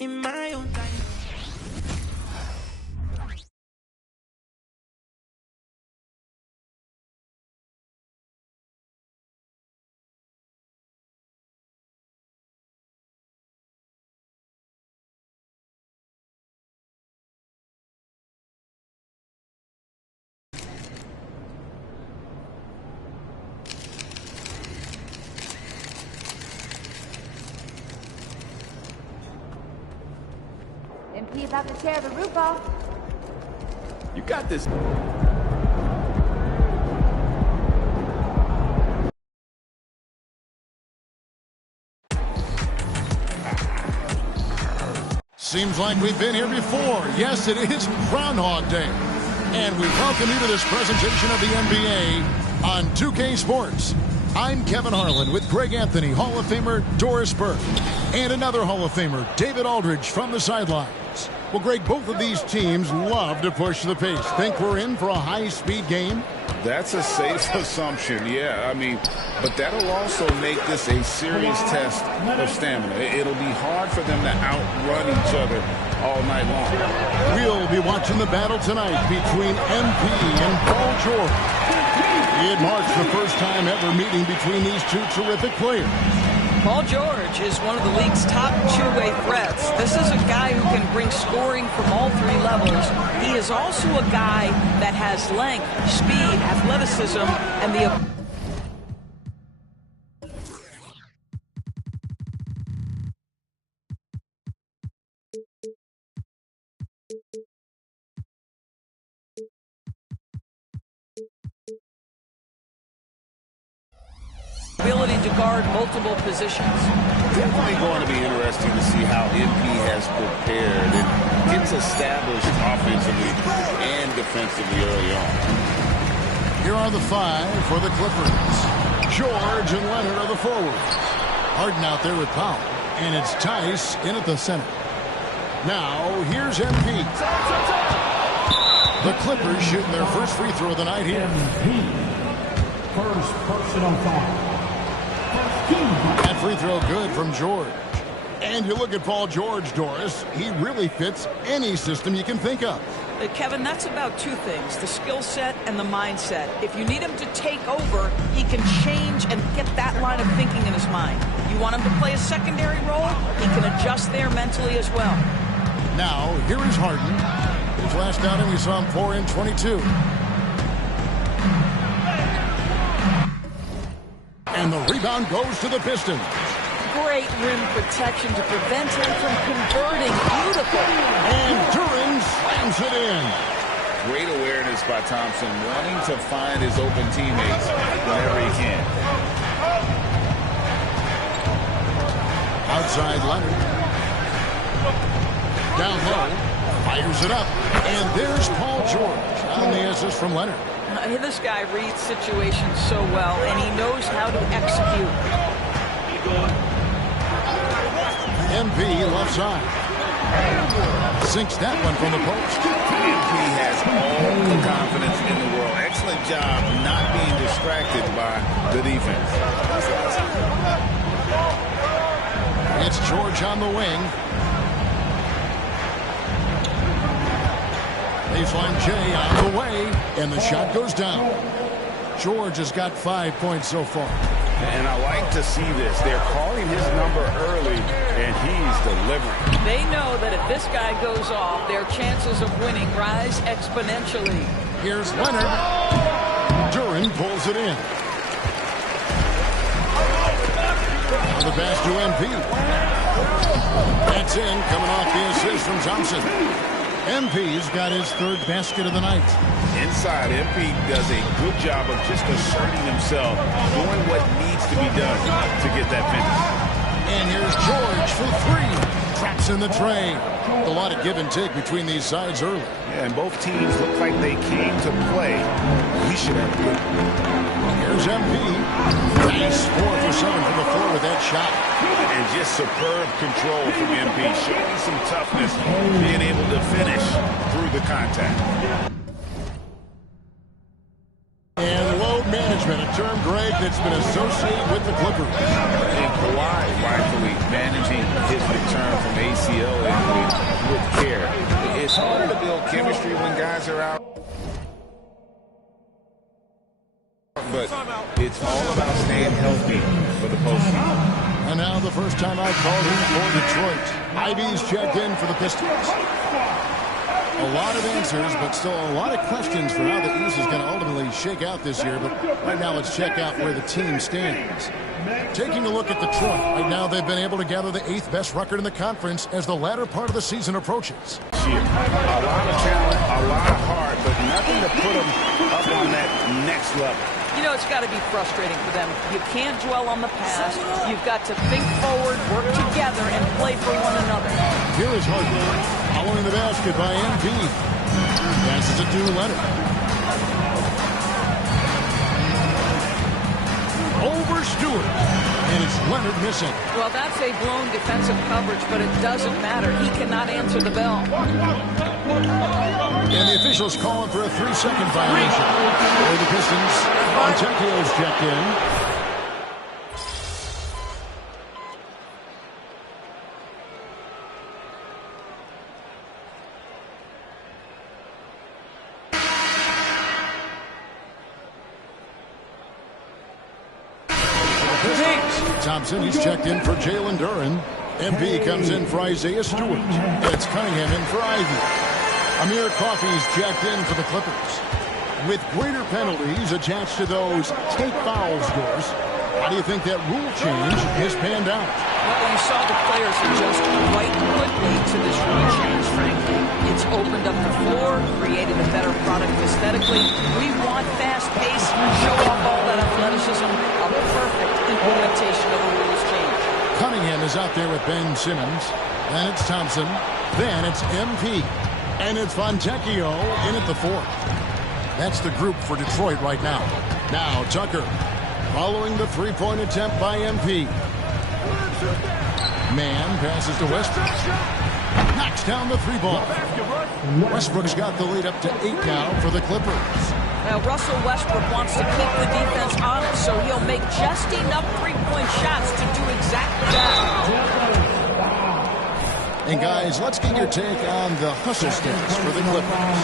in my own time. MP about to tear the roof off. You got this. Seems like we've been here before. Yes, it is Groundhog Day. And we welcome you to this presentation of the NBA on 2K Sports. I'm Kevin Harlan with Greg Anthony, Hall of Famer Doris Burke, and another Hall of Famer, David Aldridge, from the sidelines. Well, Greg, both of these teams love to push the pace. Think we're in for a high-speed game? That's a safe assumption, yeah. I mean, but that'll also make this a serious test of stamina. It'll be hard for them to outrun each other all night long. We'll be watching the battle tonight between MP and Paul George. It marks the first time ever meeting between these two terrific players. Paul George is one of the league's top two-way threats. This is a guy who can bring scoring from all three levels. He is also a guy that has length, speed, athleticism, and the ability to guard multiple positions. Definitely going to be interesting to see how MP has prepared and gets established offensively and defensively early on. Here are the five for the Clippers. George and Leonard are the forwards. Harden out there with Powell. And it's Tice in at the center. Now, here's MP. The Clippers shooting their first free throw of the night here. First personal foul. That free throw good from George. And you look at Paul George, Doris, he really fits any system you can think of. Kevin, that's about two things, the skill set and the mindset. If you need him to take over, he can change and get that line of thinking in his mind. You want him to play a secondary role, he can adjust there mentally as well. Now, here is Harden. His last outing, we saw him pour in 22. And the rebound goes to the Pistons. Great rim protection to prevent him from converting. Beautiful. And Duran slams it in. Great awareness by Thompson, wanting to find his open teammates whenever he can. Outside Leonard. Down low. Fires it up. And there's Paul George on the assist from Leonard. This guy reads situations so well, and he knows how to execute. MP left side. Sinks that one from the post. MP has all the confidence in the world. Excellent job not being distracted by the defense. It's George on the wing. Baseline J on the way, and the shot goes down. George has got 5 points so far. And I like to see this. They're calling his number early, and he's delivering. They know that if this guy goes off, their chances of winning rise exponentially. Here's Leonard. Duran pulls it in. Now the pass to MP. That's in, coming off the assist from Thompson. MP's got his third basket of the night. Inside, MP does a good job of just asserting himself, doing what needs to be done to get that finish. And here's George for three. Traps in the tray. A lot of give and take between these sides early. Yeah, and both teams look like they came to play. We should have good. Here's MP. Nice 4 for 7 from the floor with that shot. And just superb control from MP, showing some toughness, being able to finish through the contact. And load management, a term, Greg, that's been associated with the Clippers. And Kawhi rightfully managing his return from ACL injury with care. It's harder to build chemistry when guys are out. But it's all about staying healthy for the postseason. And now the first time out called in for Detroit. Ivy's checked in for the Pistons. A lot of answers, but still a lot of questions for how the East is going to ultimately shake out this year. But right now, let's check out where the team stands. Taking a look at Detroit, right now they've been able to gather the 8th best record in the conference as the latter part of the season approaches. A lot of talent, a lot of heart, but nothing to put them up on that next level. You know, it's got to be frustrating for them. You can't dwell on the past. You've got to think forward, work together, and play for one another. Here is Harden, following the basket by MP. Passes it to Leonard. Over Stewart. And it's Leonard missing. Well, that's a blown defensive coverage, but it doesn't matter. He cannot answer the bell. And the officials calling for a 3-second violation. For the Pistons, Fontecchio's checked in. Thompson, he's checked in for Jalen Duren. MP comes in for Isaiah Stewart. It's Cunningham in for Ivy. Amir Coffey's checked in for the Clippers. With greater penalties attached to those take foul scores, how do you think that rule change has panned out? Well, you saw the players adjust quite quickly to this rule change, frankly. It's opened up the floor, created a better product aesthetically. We want fast pace, show off all that athleticism, a perfect implementation of the rules change. Cunningham is out there with Ben Simmons. Then it's Thompson. Then it's MP. And it's Fontecchio in at the 4th. That's the group for Detroit right now. Now Tucker, following the three-point attempt by MP. Man passes to Westbrook. Knocks down the 3-ball. Westbrook's got the lead up to 8 now for the Clippers. Now, Russell Westbrook wants to keep the defense honest, so he'll make just enough three-point shots to do exactly that. And guys, let's get your take on the hustle stats for the Clippers.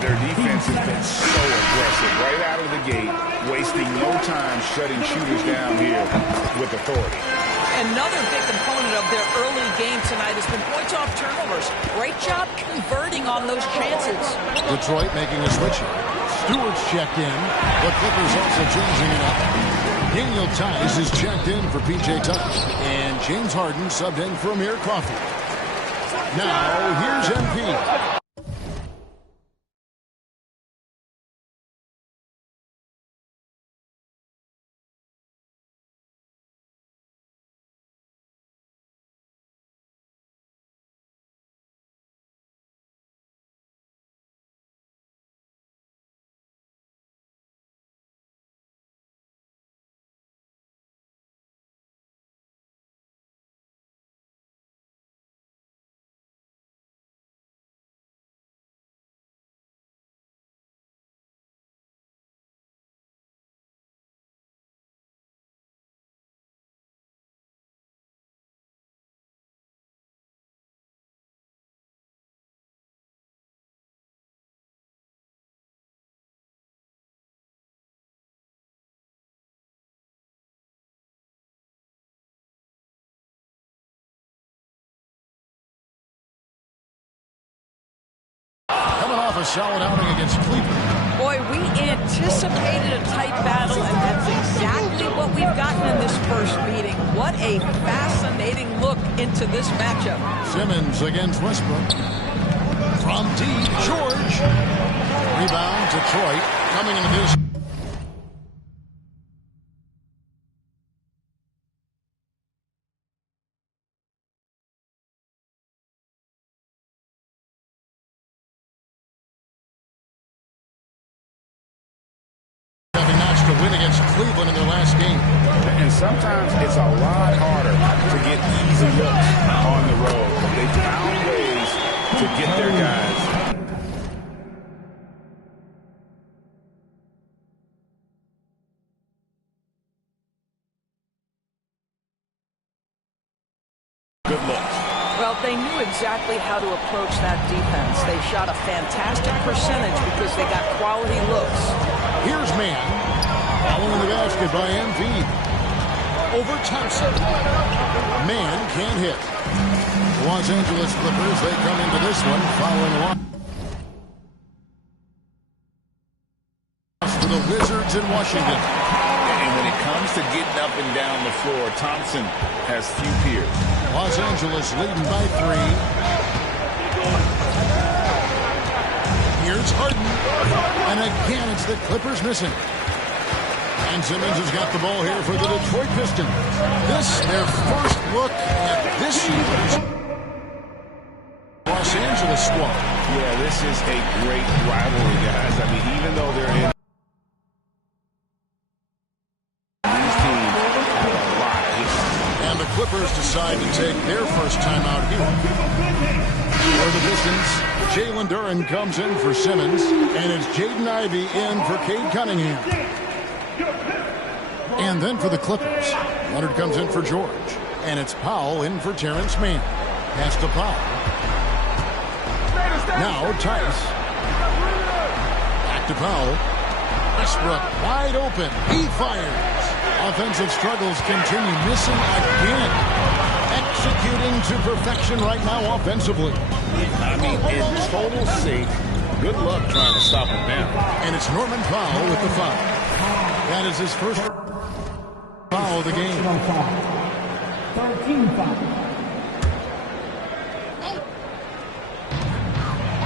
Their defense has been so aggressive right out of the gate, wasting no time shutting shooters down here with authority. Another big component of their early game tonight has been points off turnovers. Great job converting on those chances. Detroit making a switch here. Stewart's checked in. The Clippers also changing it up. Daniel Tice is checked in for P.J. Tucker. And James Harden subbed in for Amir Coffey. Now, here's MP. Coming off a solid outing against Cleveland. Boy, we anticipated a tight battle, and that's exactly what we've gotten in this first meeting. What a fascinating look into this matchup. Simmons against Westbrook. From deep, George. Rebound, Detroit. Coming into this. To win against Cleveland in their last game. And sometimes it's a lot harder to get easy looks on the road, but they found ways to get their guys. Good looks. Well, Well, they knew exactly how to approach that defense. They shot a fantastic percentage because they got quality looks. Here's Mann. Following the basket by Embiid. Over Thompson. Mann can't hit. Los Angeles Clippers, they come into this one following along. For the Wizards in Washington. And when it comes to getting up and down the floor, Thompson has few peers. Los Angeles leading by 3. Here's Harden. And again, it's the Clippers missing. And Simmons has got the ball here for the Detroit Pistons. This, their first look at this year's Los Angeles squad. Yeah, this is a great rivalry, guys. I mean, even though they're in, these teams have a lot of history. And the Clippers decide to take their first time out here. For the Pistons, Jalen Duren comes in for Simmons, and it's Jaden Ivey in for Cade Cunningham. And then for the Clippers, Leonard comes in for George, and it's Powell in for Terrence Mann. Pass to Powell. Now Tice. Back to Powell. Westbrook wide open. He fires. Offensive struggles continue. Missing again. Executing to perfection right now offensively. I mean, in total sync. Good luck trying to stop him now. And it's Norman Powell with the foul. That is his first foul of the game. 13 foul.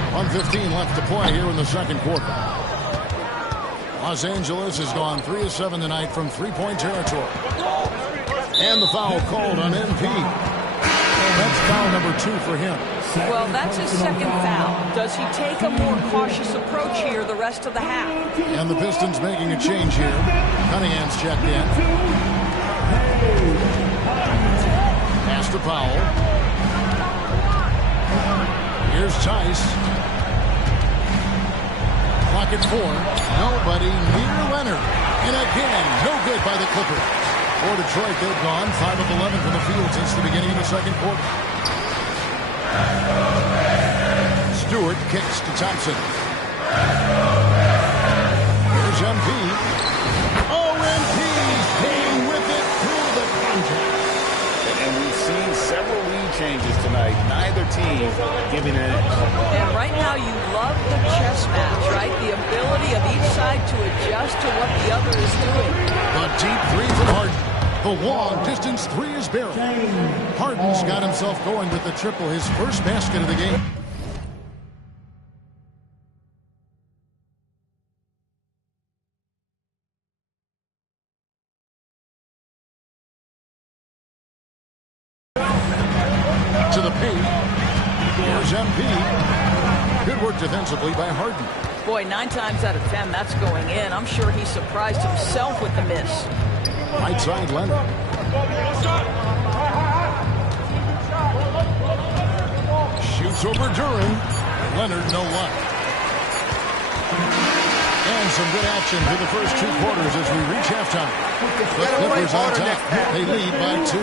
1:15 left to play here in the second quarter. Los Angeles has gone 3 of 7 tonight from three-point territory. And the foul called on MP. That's foul number 2 for him. Well, that's his second foul. Does he take a more cautious approach here the rest of the half? And the Pistons making a change here. Cunningham's checked in. Pass to Powell. Here's Tice. Clock at 4. Nobody near Leonard. And again, no good by the Clippers. For Detroit, they've gone 5 of 11 from the field since the beginning of the second quarter. Stewart kicks to Thompson. Here's MP. Oh, MP's paying with it through the contact. And we've seen several lead changes tonight. Neither team giving an edge. And right now you love the chess match, right? The ability of each side to adjust to what the other is doing. A deep 3 from Harden. The long distance 3 is buried. Harden's got himself going with the triple, his first basket of the game. To the paint. Here's MP. Good work defensively by Harden. Boy, 9 times out of 10, that's going in. I'm sure he surprised himself with the miss. Right side, Leonard. Shoots over Duren. Leonard, no luck. And some good action through the first 2 quarters as we reach halftime. The Clippers on top. They lead by 2.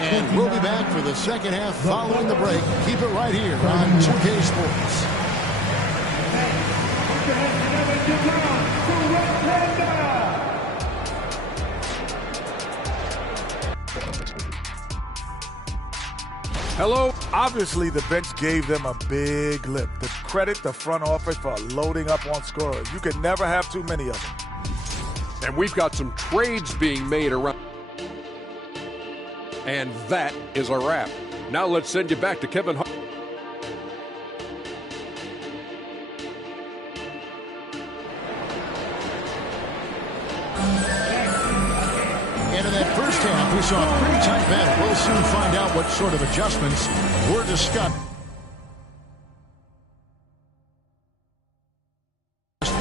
And we'll be back for the second half following the break. Keep it right here on 2K Sports. Hello. Obviously, the bench gave them a big lift. To credit the front office for loading up on scorers. You can never have too many of them. And we've got some trades being made around. And that is a wrap. Now let's send you back to Kevin Hart. And in that first half, we saw a pretty tight battle. We'll soon find out what sort of adjustments were discussed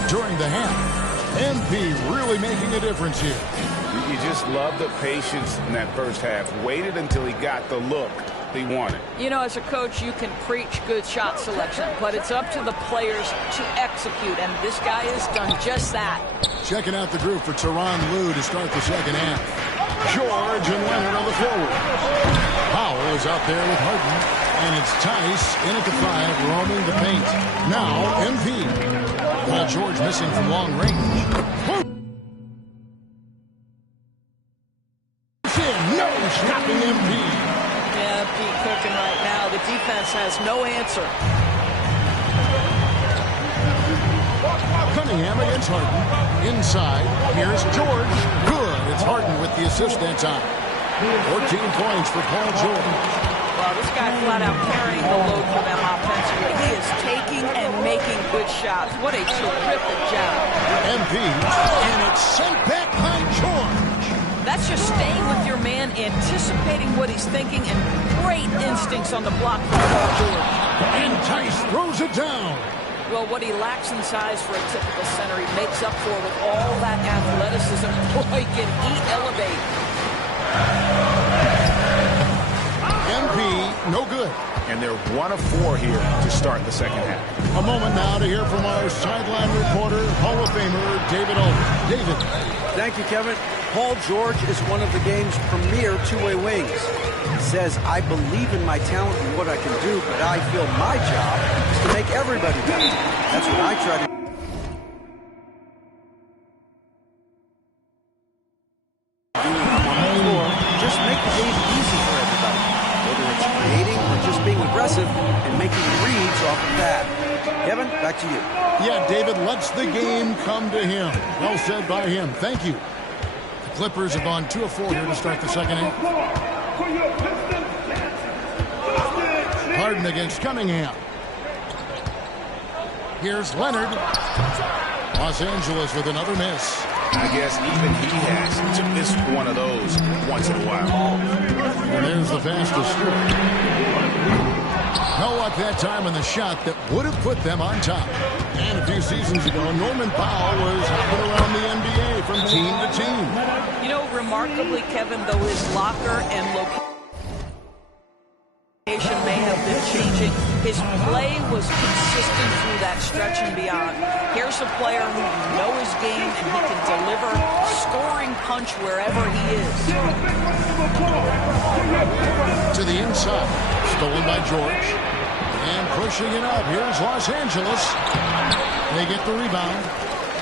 during the half. MP really making a difference here. You just love the patience in that first half. Waited until he got the look he wanted. You know, as a coach, you can preach good shot selection, but it's up to the players to execute, and this guy has done just that. Checking out the group for Tyronn Lue to start the second half. George and Leonard on the forward. Powell is out there with Harden. And it's Tice in at the 5, roaming the paint. Now, MP. Paul George missing from long range. No stopping MP. Yeah, Pete cooking right now. The defense has no answer. Cunningham against Harden. Inside, here's George. Good. It's Harden with the assist that time. 14 points for Paul George. Well, this guy flat out carrying the load for them offensively. He is taking and making good shots. What a terrific job. MP, and it's sent back by George. That's just staying with your man, anticipating what he's thinking, and great instincts on the block from Paul George. And Tice throws it down. Well, what he lacks in size for a typical center, he makes up for with all that athleticism. Boy, can he elevate. MP, no good. And they're 1 of 4 here to start the second half. A moment now to hear from our sideline reporter, Hall of Famer David Aldridge. David. Thank you, Kevin. Paul George is one of the game's premier two-way wings. He says, I believe in my talent and what I can do, but I feel my job is to make everybody better. That's what I try to do. On the floor, just make the game easy for everybody. Whether it's creating or just being aggressive and making reads off of that. Kevin, back to you. Yeah, David lets the game come to him. Well said by him. Thank you. The Clippers have gone 2 of 4 here to start the second half. Harden against Cunningham. Here's Leonard. Los Angeles with another miss. I guess even he has to miss one of those once in a while. And there's the fastest stroke. No luck that time in the shot that would have put them on top. And a few seasons ago, Norman Powell was hopping around the NBA from team to team. You know, remarkably, Kevin, though his locker and location may have been changing, his play was consistent through that stretch and beyond. Here's a player who knows his game and he can deliver scoring punch wherever he is. To the inside, stolen by George. And pushing it up, here's Los Angeles. They get the rebound.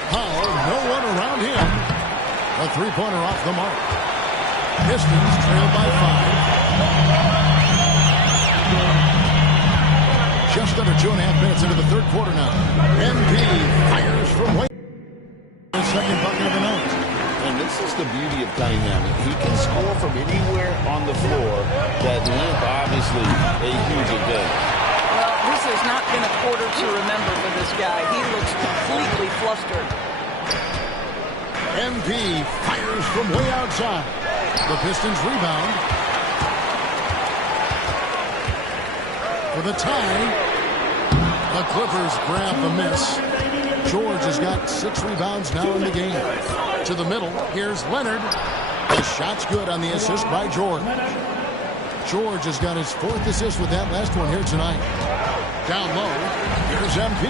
Powell, no one around him. A three-pointer off the mark. Pistons trailed by 5. Just under 2.5 minutes into the third quarter now. MP fires from way. The second bucket of the night. And this is the beauty of Cunningham. He can score from anywhere on the floor. That length, obviously, a huge advantage. Well, this has not been a quarter to remember for this guy. He looks completely flustered. MP fires from way outside. The Pistons rebound. For the tie. The Clippers grab the miss. George has got 6 rebounds now in the game. To the middle, here's Leonard. The shot's good on the assist by George. George has got his 4th assist with that last one here tonight. Down low, here's MP.